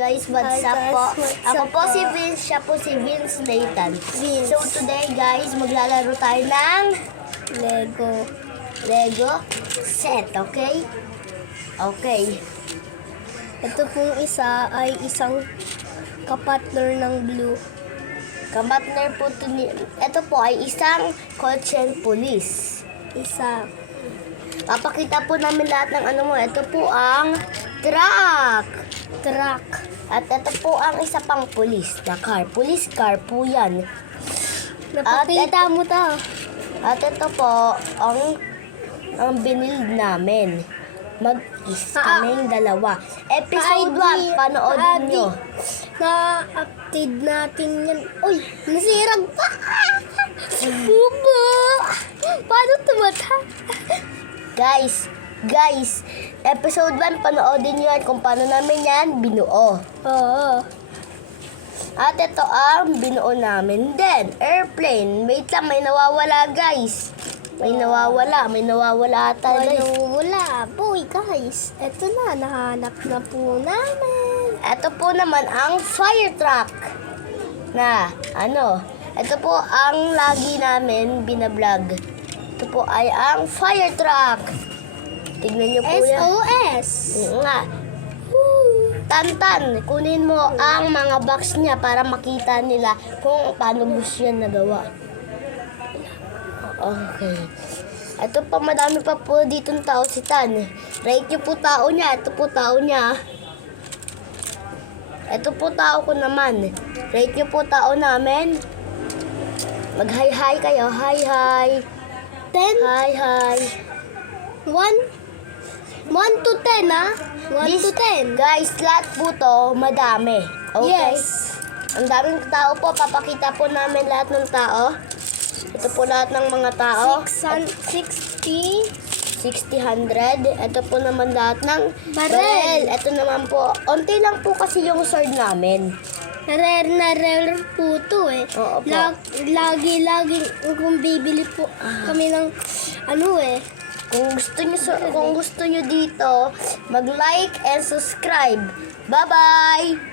guys, what's Hi up guys, po? what's Ako up po po? si Vince, siya po si Vince Nathan. Vince. So today guys, maglalaro tayo ng Lego set, okay? Okay. Ito pong isa ay isang kapatner ng blue. Kamatner po ito po ay isang kotsen police. Isa. Papakita po namin lahat ng ano mo. Ito po ang truck. At ito po ang isa pang police na car. Police car po yan. Napakita mo to. At ito po ang binild namin. Mag-is kaming dalawa. Episode 1, panoodin nyo. Na-update natin yan. Uy, nasirag pa. Bubo. Paano tumata? Guys, episode 1, panoodin nyo yan kung paano namin yan binuo. Oo. At ito ang binuo namin. Then, airplane. Wait lang, may nawawala guys. May nawawala ata guys. Wala. Boy, guys. Ito na, nahanap na po namin. Ito po naman ang fire truck. Ito po ang lagi namin binablog. Ito po ay ang fire truck. Tignan nyo po yan. SOS. Nga. Tantan, kunin mo ang mga box niya para makita nila kung paano mo siya nagawa. Okay. Ito pa, madami pa po ditong tao si Tan. Rate nyo po tao niya. Ito po tao niya. Ito po tao ko naman. Rate nyo po tao namin. Mag-hi-hi kayo. Hi-hi. 10? Hi-hi. 1 to 10, ha? 1 to 10. Guys, lahat po to, madami. Okay? Yes. Ang daming tao po. Papakita po namin lahat ng tao. Ito po lahat ng mga tao. 660. 100. Ito po naman lahat ng Barel. Ito naman po. Onti lang po kasi yung sword namin. Rare po to eh. Oo po. Lagi kung bibili po kami ng Kung gusto nyo dito, mag-like and subscribe. Bye-bye!